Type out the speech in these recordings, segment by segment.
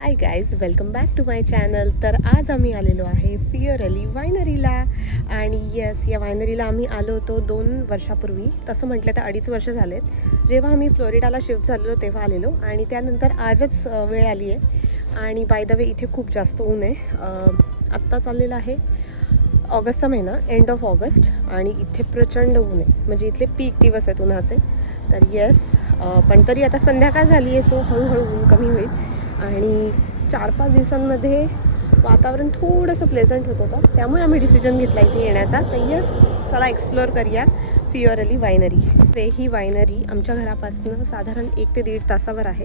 High guys, welcome back to my channel. तर आज आम्ही आलेलो आहे फिअरली वायनरीला. आणि येस, या वायनरीला आम्ही आलो होतो 2 वर्षापूर्वी. तसं म्हटलं तर 2.5 वर्ष झालेत. जेव्हा आम्ही फ्लोरिडाला शिफ्ट झालो तेव्हा आलेलो आणि त्यानंतर आजच वेळ आली आहे. आणि बाय द वे इथे खूप जास्त ऊन आहे. आत्ता चाललेला आहे ऑगस्टचा महिना, एंड ऑफ ऑगस्ट, आणि इथे प्रचंड ऊन आहे. म्हणजे इथले पीक दिवस आहेत उन्हाचे. तर येस, पण तरी आता संध्याकाळ झाली आहे, सो हळूहळू ऊन कमी होईल. आणि 4-5 दिवसांमध्ये वातावरण थोडंसं प्लेझंट होत होतं, त्यामुळे आम्ही डिसिजन घेतला इथे येण्याचा. तर येस, चला एक्सप्लोअर करूया फिअरली वायनरी. ही वायनरी आमच्या घरापासून साधारण 1 ते 1.5 तासावर आहे.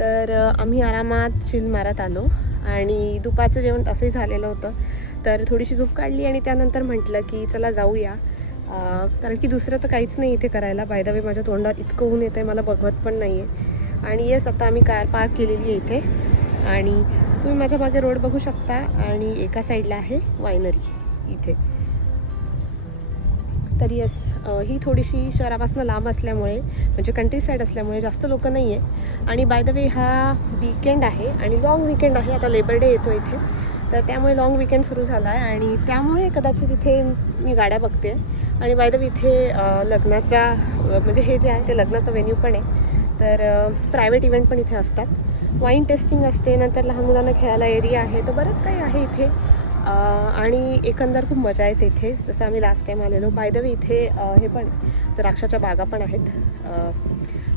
तर आम्ही आरामात चिल मारत आलो आणि दुपारचं जेवण तसंही झालेलं होतं. तर थोडीशी झोप काढली आणि त्यानंतर म्हटलं की चला जाऊया, कारण की दुसरं तर काहीच नाही इथे करायला. बाय द वे माझ्या तोंडात इतकं ऊन येतं आहे, मला बघवत पण नाही आहे. आणि येस, आता आम्ही कार पार्क केलेली आहे इथे आणि तुम्ही माझ्या मागे रोड बघू शकता आणि एका साईडला आहे वायनरी इथे. तर येस, ही थोडीशी शहरापासून लांब असल्यामुळे, म्हणजे कंट्री साईड असल्यामुळे जास्त लोक नाही आहे. आणि बाय द वे हा वीकेंड आहे आणि लॉंग वीकेंड आहे. आता लेबर डे येतो इथे, तर त्यामुळे लॉंग वीकेंड सुरू झाला आहे आणि त्यामुळे कदाचित इथे मी गाड्या बघते. आणि बाय द वे इथे लग्नाचा, म्हणजे हे जे आहे ते लग्नाचा व्हेन्यू पण आहे. तर प्रायव्हेट इव्हेंट पण इथे असतात. वाईन टेस्टिंग असते, नंतर लहान मुलांना खेळायला एरिया आहे. तर बरंच काही आहे इथे. आणि एकंदर खूप मजा येते इथे. जसं आम्ही लास्ट टाईम आलेलो. बाय द वे इथे हे पण द्राक्षाच्या बागा पण आहेत.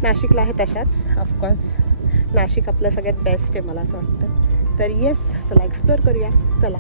नाशिकला आहे तशाच. ऑफकोर्स नाशिक आपलं सगळ्यात बेस्ट आहे मला असं वाटतं. तर येस, चला एक्सप्लोअर करूया. चला.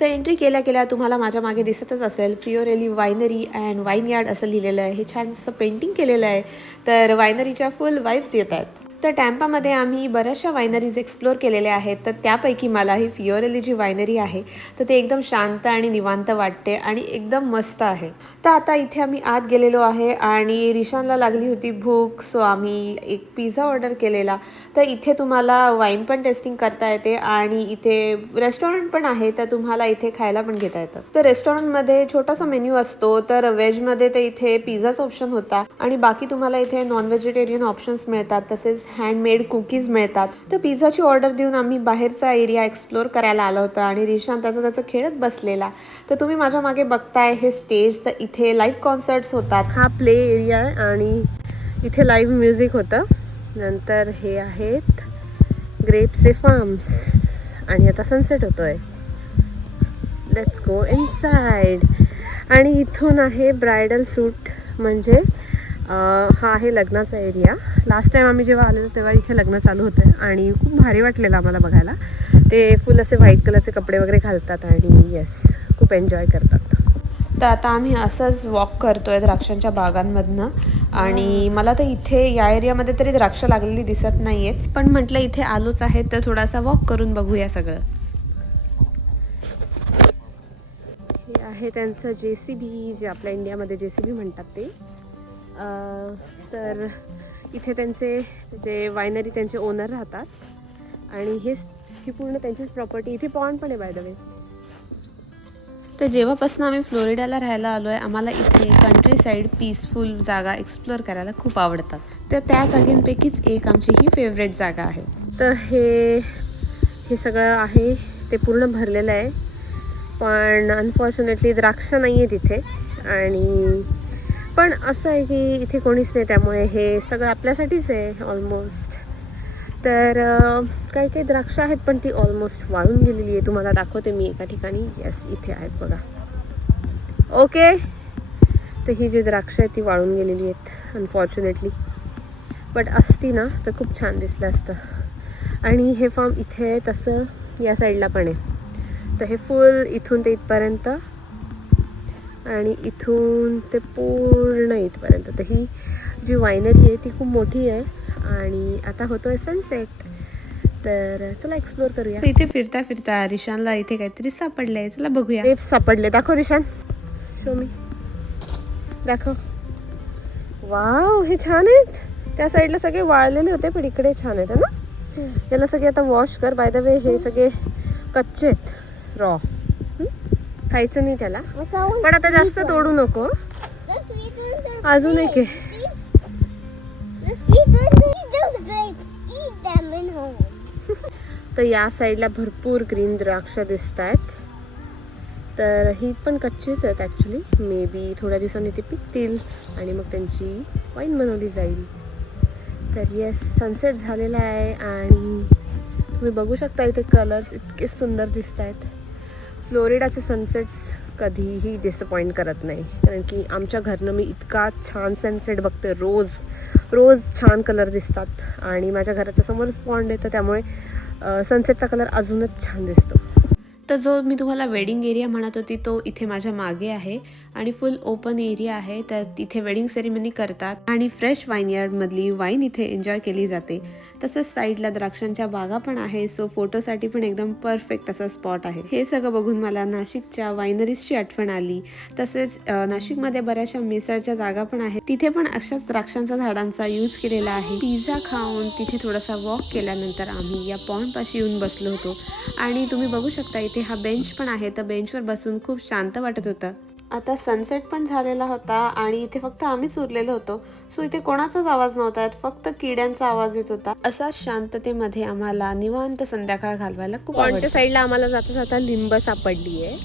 तर एंट्री केल्या केल्या तुम्हाला माझ्या मागे दिसतच असेल फिअरली वायनरी अँड वाईन यार्ड असं लिहिलेलं आहे. हे छान असं पेंटिंग केलेलं आहे. तर वायनरीच्या फुल वाईब्स येत आहेत. तर टॅम्पामध्ये आम्ही बऱ्याचशा वायनरीज एक्सप्लोअर केलेल्या आहेत. तर त्यापैकी मला ही फिअरली जी वायनरी आहे तर ते एकदम शांत आणि निवांत वाटते आणि एकदम मस्त आहे. तर आता इथे आम्ही आत गेलेलो आहे आणि रिशानला लागली होती भूक, सो आम्ही एक पिझ्झा ऑर्डर केलेला. तर इथे तुम्हाला वाईन पण टेस्टिंग करता येते आणि इथे रेस्टॉरंट पण आहे, तर तुम्हाला इथे खायला पण घेता येतं. तर रेस्टॉरंटमध्ये छोटासा मेन्यू असतो. तर व्हेजमध्ये तर इथे पिझ्झाच ऑप्शन होता आणि बाकी तुम्हाला इथे नॉन व्हेजिटेरियन ऑप्शन्स मिळतात, तसेच हँडमेड कुकीज मिळतात. तर पिझ्झाची ऑर्डर देऊन आम्ही बाहेरचा एरिया एक्सप्लोअर करायला आलो होतो आणि रिशान त्याचं खेळत बसलेला. तर तुम्ही माझ्या मागे बघताय हे स्टेज, तर इथे लाईव्ह कॉन्सर्ट्स होतात. हा प्ले एरिया आहे आणि इथे लाईव्ह म्युझिक होतं. नंतर हे आहेत ग्रेप्सचे फार्म्स आणि आता सनसेट होतोय. Let's go inside. आणि इथून आहे ब्रायडल सूट, म्हणजे हा आहे लग्नाचा एरिया. लास्ट टाईम आम्ही जेव्हा आलेलो तेव्हा इथे लग्न चालू होतं आणि खूप भारी वाटलेलं आम्हाला बघायला. ते फुल असे व्हाईट कलरचे कपडे वगैरे घालतात आणि येस, खूप एन्जॉय करतात. तर आता आम्ही असंच वॉक करतोय द्राक्षांच्या बागांमधनं आणि मला तर इथे या एरियामध्ये तरी द्राक्ष लागलेली दिसत नाही आहेत, पण म्हटलं इथे आलोच आहे तर थोडासा वॉक करून बघूया सगळं. हे आहे त्यांचं JCB, जे आपल्या इंडियामध्ये JCB म्हणतात ते. तर इथे त्यांचे जे वायनरी त्यांचे ओनर राहतात आणि ही पूर्ण त्यांचीच प्रॉपर्टी. इथे पॉन्ड पण आहे बाय द वे. तर जेव्हापासून आम्ही फ्लोरिडाला राहायला आलो आहे, आम्हाला इथे कंट्री साईड पीसफुल जागा एक्सप्लोअर करायला खूप आवडतात. तर त्या जागेंपैकीच एक आमची ही फेवरेट जागा आहे. तर हे सगळं आहे ते पूर्ण भरलेलं आहे, पण अनफॉर्च्युनेटली द्राक्ष नाही आहे तिथे. आणि पण असं आहे की इथे कोणीच नाही, त्यामुळे हे सगळं आपल्यासाठीच आहे ऑलमोस्ट. तर काही काही द्राक्ष आहेत पण ती ऑलमोस्ट वाळून गेलेली आहे. तुम्हाला दाखवते मी एका ठिकाणी. येस, इथे आहेत बघा. ओके, तर ही जी द्राक्ष आहेत ती वाळून गेलेली आहेत अनफॉर्च्युनेटली. बट असती ना तर खूप छान दिसलं असतं. आणि हे फार्म इथे आहे, तसं या साईडला पण आहे. तर हे फुल इथून ते इथपर्यंत आणि इथून ते पूर्ण इथपर्यंत. तर ही जी वायनरी आहे ती खूप मोठी आहे आणि आता होतोय सनसेट. तर चला एक्सप्लोअर करूया. इथे फिरता फिरता रिशानला इथे काहीतरी सापडलंय, चला बघूया. ग्रेप्स सापडले. दाखव रिशान, शो मी, दाखव. वाव, हे छान आहेत. त्या साईडला सगळे वाळलेले होते पण इकडे छान आहेत ना. याला सगळे आता वॉश कर. बाय द वे हे सगळे कच्चे आहेत, रॉ. खायचं नाही त्याला, पण आता जास्त तोडू नको. अजून एक आहे. तर या साईडला भरपूर ग्रीन द्राक्ष दिसत आहेत. तर ही पण कच्चीच आहेत ॲक्च्युली. मे बी थोड्या दिवसांनी ते पिकतील आणि मग त्यांची वाईन बनवली जाईल. तर येस, सनसेट झालेला आहे आणि तुम्ही बघू शकता इथे कलर्स इतके सुंदर दिसत आहेत. फ्लोरिडाचे सनसेट्स कधीही डिसअपॉइंट करत नाही, कारण की आमच्या घरनं मी इतका छान सनसेट बघते. रोज छान कलर दिसतात आणि माझ्या घराच्या समोरच पॉन्ड येतं, त्यामुळे सनसेटचा कलर अजूनच छान दिसतो. तर जो मी तुम्हाला वेडिंग एरिया म्हणत होती तो इथे माझ्या मागे आहे आणि फुल ओपन एरिया आहे. तर तिथे वेडिंग सेरेमनी करतात आणि फ्रेश वाईनयार्डमधली वाईन इथे एन्जॉय केली जाते. तसंच साईडला द्राक्षांच्या बागा पण आहे. सो फोटोसाठी पण एकदम परफेक्ट असं स्पॉट आहे. हे सगळं बघून मला नाशिकच्या वायनरीजची आठवण आली. तसेच नाशिकमध्ये बऱ्याचशा मिसळच्या जागा पण आहेत, तिथे पण अशाच द्राक्षांच्या झाडांचा यूज केलेला आहे. पिझ्झा खाऊन तिथे थोडासा वॉक केल्यानंतर आम्ही या पॉन्डपाशी येऊन बसलो होतो आणि तुम्ही बघू शकता इथे हा बेंच पण आहे. तर बेंचवर बसून खूप शांत वाटत होतं. आता सनसेट पण झालेला होता आणि इथे फक्त आम्हीच उरलेलो होतो. सो इथे कोणाचाच आवाज नव्हता येत, फक्त किड्यांचा आवाज येत होता. असा शांततेमध्ये आम्हाला निवांत संध्याकाळ घालवायला खूप आवडतं. पॉइंटच्या साईडला आम्हाला जाता जाता लिंब सापडली आहे.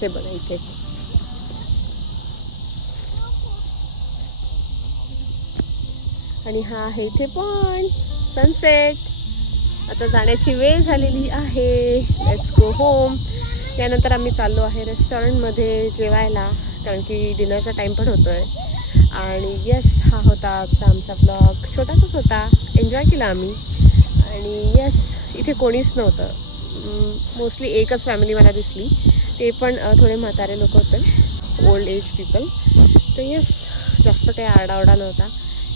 ते बघा इथे. आणि हा आहे इथे पण सनसेट. आता जाण्याची वेळ झालेली आहे. Let's go home. त्यानंतर आम्ही चाललो आहे रेस्टॉरंटमध्ये जेवायला, कारण की डिनरचा टाईम पण होतो आहे. आणि येस, हा होता आमचा ब्लॉग. छोटासाच होता, एन्जॉय केला आम्ही. आणि येस, इथे कोणीच नव्हतं. मोस्टली एकच फॅमिली मला दिसली, ते पण थोडे म्हातारे लोक होते, ओल्ड एज पीपल. तर येस, जास्त काही आरडाओरडा नव्हता.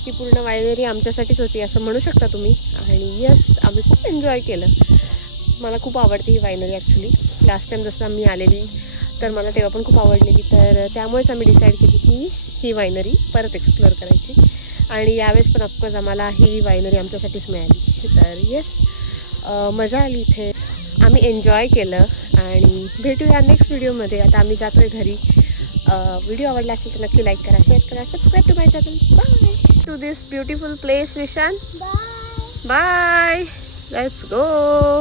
ही पूर्ण वायनरी आमच्यासाठीच होती असं म्हणू शकता तुम्ही. आणि येस, आम्ही खूप एन्जॉय केलं. मला खूप आवडते ही वायनरी ॲक्च्युली. लास्ट टाईम जसं मी आलेली तर मला तेव्हा पण खूप आवडलेली. तर त्यामुळेच आम्ही डिसाईड केली की ही वायनरी परत एक्सप्लोअर करायची. आणि यावेळेस पण ऑफकोर्स आम्हाला ही वायनरी आमच्यासाठीच मिळाली. तर येस, मजा आली इथे, आम्ही एन्जॉय केलं. आणि भेटूया नेक्स्ट व्हिडिओमध्ये. आता आम्ही जातो आहे घरी. व्हिडिओ आवडला असेल तर नक्की लाईक करा, शेअर करा, subscribe to my channel. Bye to this beautiful place. Vishan, bye. Let's go.